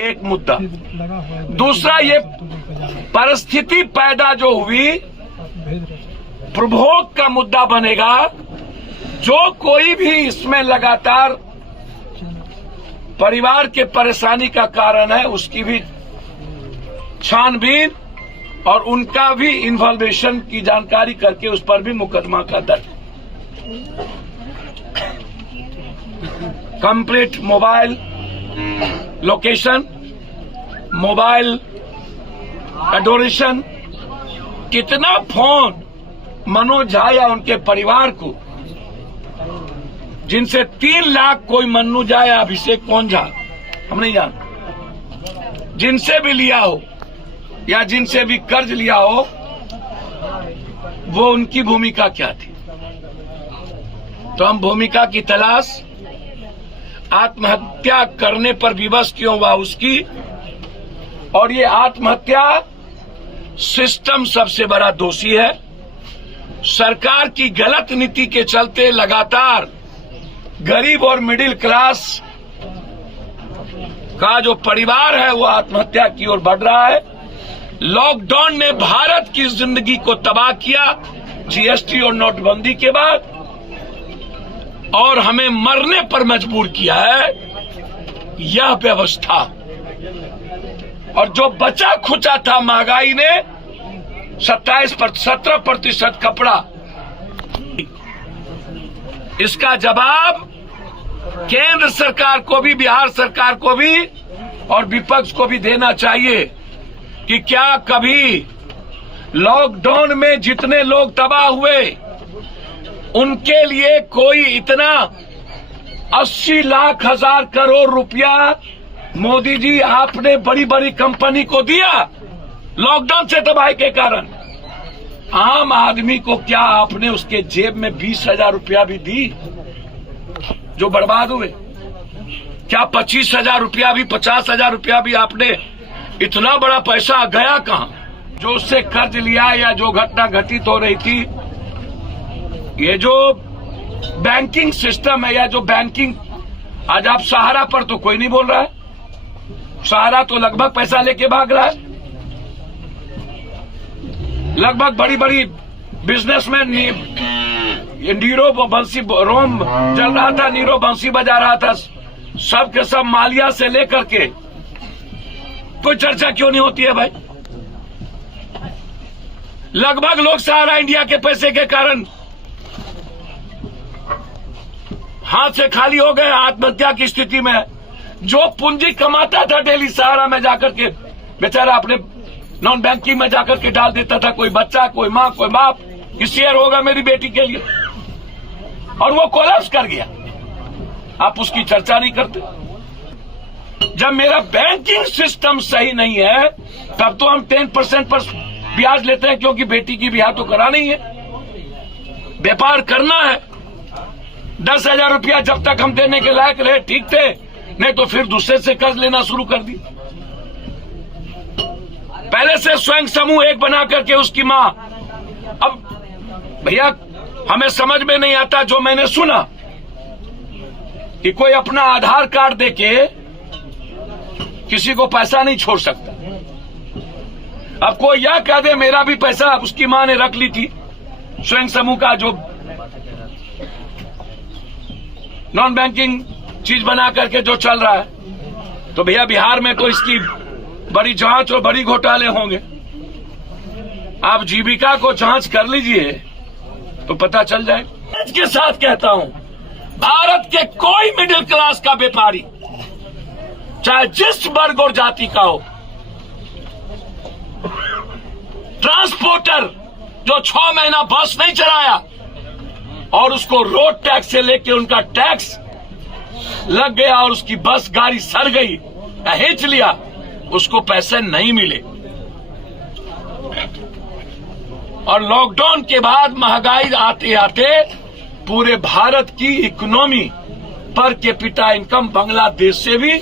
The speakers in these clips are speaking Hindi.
एक मुद्दा। दूसरा, ये परिस्थिति पैदा जो हुई प्रभोग का मुद्दा बनेगा। जो कोई भी इसमें लगातार परिवार के परेशानी का कारण है उसकी भी छानबीन और उनका भी इन्वॉल्वेशन की जानकारी करके उस पर भी मुकदमा का दर्ज। Complete mobile location, mobile adoration, कितना फोन मनोज झा या उनके परिवार को, जिनसे 3 लाख कोई मन्नू झा या अभिषेक कौन झा हम नहीं जानते, जिनसे भी लिया हो या जिनसे भी कर्ज लिया हो, वो उनकी भूमिका क्या थी। तो हम भूमिका की तलाश, आत्महत्या करने पर विवश क्यों हुआ उसकी, और ये आत्महत्या सिस्टम सबसे बड़ा दोषी है। सरकार की गलत नीति के चलते लगातार गरीब और मिडिल क्लास का जो परिवार है वो आत्महत्या की ओर बढ़ रहा है। लॉकडाउन ने भारत की जिंदगी को तबाह किया, जीएसटी और नोटबंदी के बाद, और हमें मरने पर मजबूर किया है यह व्यवस्था। और जो बचा खुचा था महंगाई ने 17% कपड़ा, इसका जवाब केंद्र सरकार को भी, बिहार सरकार को भी और विपक्ष को भी देना चाहिए कि क्या कभी लॉकडाउन में जितने लोग तबाह हुए उनके लिए कोई इतना 80 लाख हजार करोड़ रुपया मोदी जी आपने बड़ी बड़ी कंपनी को दिया लॉकडाउन से तबाही के कारण। आम आदमी को क्या आपने उसके जेब में 20,000 रुपया भी दी जो बर्बाद हुए? क्या 25,000 रुपया भी, 50,000 रुपया भी आपने, इतना बड़ा पैसा गया कहां? जो उससे कर्ज लिया या जो घटना घटित हो रही थी, ये जो बैंकिंग सिस्टम है या जो बैंकिंग, आज आप सहारा पर तो कोई नहीं बोल रहा है। सहारा तो लगभग पैसा लेके भाग रहा है। लगभग बड़ी बड़ी बिजनेसमैन, नीरव बंसी, रोम चल रहा था, नीरव बंसी बजा रहा था, सब के सब मालिया से लेकर के, कोई चर्चा क्यों नहीं होती है भाई? लगभग लोग सहारा इंडिया के पैसे के कारण हाथ से खाली हो गए, आत्महत्या की स्थिति में। जो पूंजी कमाता था डेली सहारा में जाकर के, बेचारा अपने नॉन बैंकिंग में जाकर के डाल देता था, कोई बच्चा, कोई माँ, कोई बाप, कि शेयर होगा मेरी बेटी के लिए, और वो कोलैप्स कर गया। आप उसकी चर्चा नहीं करते। जब मेरा बैंकिंग सिस्टम सही नहीं है तब तो हम 10% पर ब्याज लेते हैं, क्योंकि बेटी की ब्याह तो करानी है, व्यापार करना है। 10,000 रुपया जब तक हम देने के लायक रहे ठीक थे, नहीं तो फिर दूसरे से कर्ज लेना शुरू कर दी। पहले से स्वयं समूह एक बना करके उसकी मां। अब भैया हमें समझ में नहीं आता, जो मैंने सुना कि कोई अपना आधार कार्ड देके किसी को पैसा नहीं छोड़ सकता। अब कोई यह कह दे मेरा भी पैसा उसकी मां ने रख ली थी, स्वयं समूह का जो नॉन बैंकिंग चीज बना करके जो चल रहा है, तो भैया बिहार में तो इसकी बड़ी जांच और बड़ी घोटाले होंगे। आप जीविका को जांच कर लीजिए तो पता चल जाए। इसके साथ कहता हूं, भारत के कोई मिडिल क्लास का व्यापारी, चाहे जिस वर्ग और जाति का हो, ट्रांसपोर्टर जो 6 महीना बस नहीं चलाया और उसको रोड टैक्स से लेके उनका टैक्स लग गया और उसकी बस गाड़ी सड़ गई, हिंच लिया, उसको पैसे नहीं मिले। और लॉकडाउन के बाद महंगाई आते आते पूरे भारत की economy per capita income Bangladesh से भी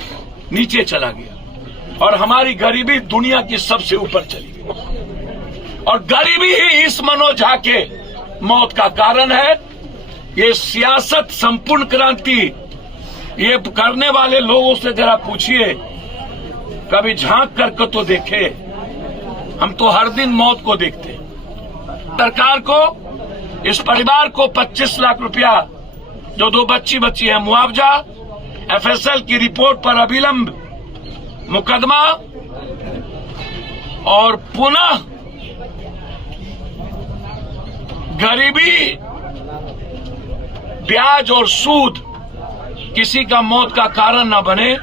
नीचे चला गया और हमारी गरीबी दुनिया की सबसे ऊपर चली गई। और गरीबी ही इस मनोज झा के मौत का कारण है। ये सियासत संपूर्ण क्रांति ये करने वाले लोगों से जरा पूछिए कभी झांक करके तो देखे। हम तो हर दिन मौत को देखते। सरकार को, इस परिवार को 25 लाख रुपया, जो 2 बच्ची है, मुआवजा, एफएसएल की रिपोर्ट पर अविलंब मुकदमा और पुनः गरीबी, ब्याज और सूद किसी का मौत का कारण न बने।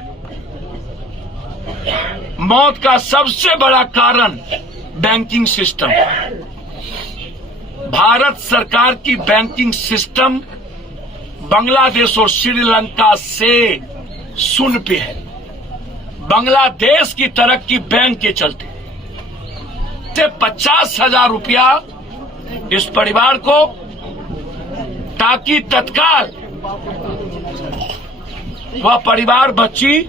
मौत का सबसे बड़ा कारण बैंकिंग सिस्टम। भारत सरकार की बैंकिंग सिस्टम बांग्लादेश और श्रीलंका से शून्य पे है। बांग्लादेश की तरक्की बैंक के चलते। 50,000 रुपया इस परिवार को, ताकि तत्काल वह परिवार, बच्ची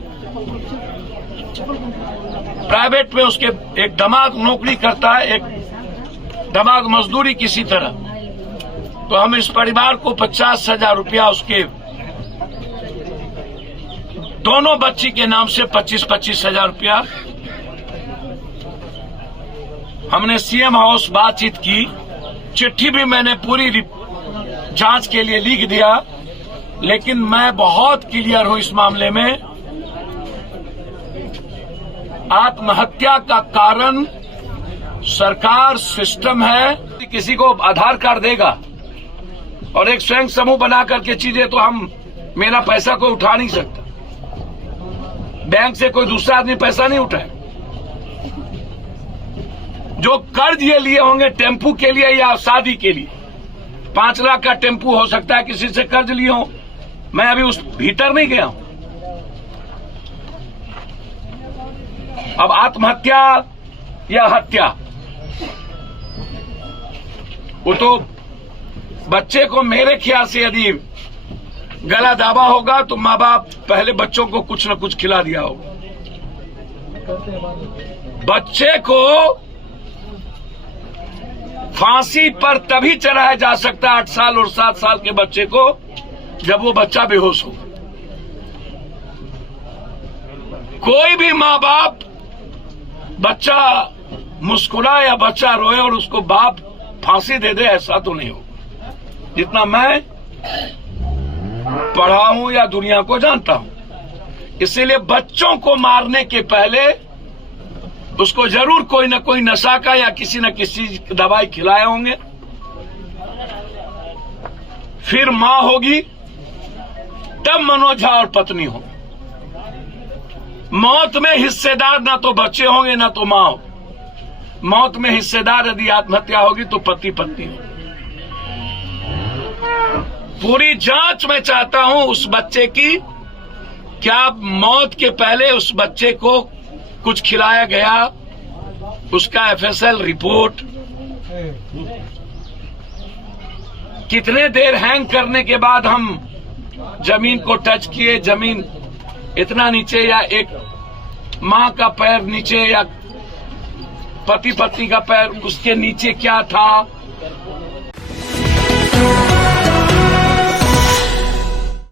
प्राइवेट में, उसके एक दामाद नौकरी करता है, एक दामाद मजदूरी किसी तरह, तो हम इस परिवार को 50,000 रुपया उसके दोनों बच्ची के नाम से 25,000 रुपया हमने सीएम हाउस बातचीत की। चिट्ठी भी मैंने पूरी जांच के लिए लिख दिया, लेकिन मैं बहुत क्लियर हूं इस मामले में। आत्महत्या का कारण सरकार, सिस्टम है। किसी को आधार कार्ड देगा और एक स्वयं समूह बना करके चीजें, तो हम, मेरा पैसा कोई उठा नहीं सकता। बैंक से कोई दूसरा आदमी पैसा नहीं उठाए। जो कर्ज ये लिए होंगे टेम्पू के लिए या शादी के लिए, 5 लाख का टेम्पू हो सकता है किसी से कर्ज लिए हो। मैं अभी उस भीतर नहीं गया हूं। अब आत्महत्या या हत्या, वो तो बच्चे को, मेरे ख्याल से यदि गला दाबा होगा तो माँ बाप पहले बच्चों को कुछ न कुछ खिला दिया होगा। बच्चे को फांसी पर तभी चढ़ाया जा सकता है 8 साल और 7 साल के बच्चे को, जब वो बच्चा बेहोश हो। कोई भी माँ बाप, बच्चा मुस्कुराए या बच्चा रोए और उसको बाप फांसी दे दे, ऐसा तो नहीं हो। जितना मैं पढ़ा हूं या दुनिया को जानता हूं, इसीलिए बच्चों को मारने के पहले उसको जरूर कोई न कोई नशा का या किसी न किसी दवाई खिलाए होंगे। फिर मां होगी, तब मनोज झा और पत्नी हो। मौत में हिस्सेदार ना तो बच्चे होंगे ना तो मां हो। मौत में हिस्सेदार यदि आत्महत्या होगी तो पति पत्नी हो। पूरी जांच मैं चाहता हूं उस बच्चे की, क्या मौत के पहले उस बच्चे को कुछ खिलाया गया, उसका एफएसएल रिपोर्ट, कितने देर हैंग करने के बाद हम जमीन को टच किए, जमीन इतना नीचे या एक मां का पैर नीचे या पति पत्नी का पैर उसके नीचे क्या था,